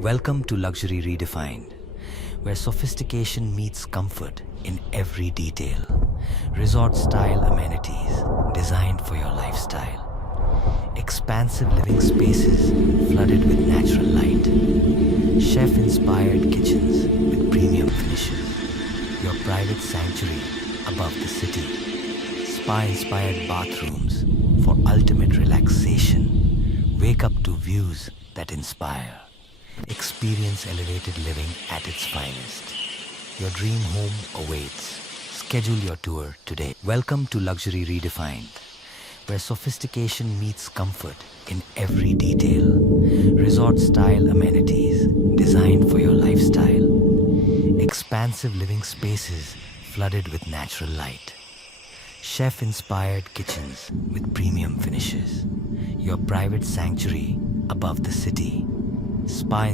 Welcome to Luxury Redefined, where sophistication meets comfort in every detail. Resort-style amenities designed for your lifestyle. Expansive living spaces flooded with natural light. Chef-inspired kitchens with premium finishes. Your private sanctuary above the city. Spa-inspired bathrooms for ultimate relaxation. Wake up to views that inspire. Experience elevated living at its finest. Your dream home awaits. Schedule your tour today. Welcome to Luxury Redefined, where sophistication meets comfort in every detail. Resort-style amenities designed for your lifestyle. Expansive living spaces flooded with natural light. Chef-inspired kitchens with premium finishes. Your private sanctuary above the city. Spa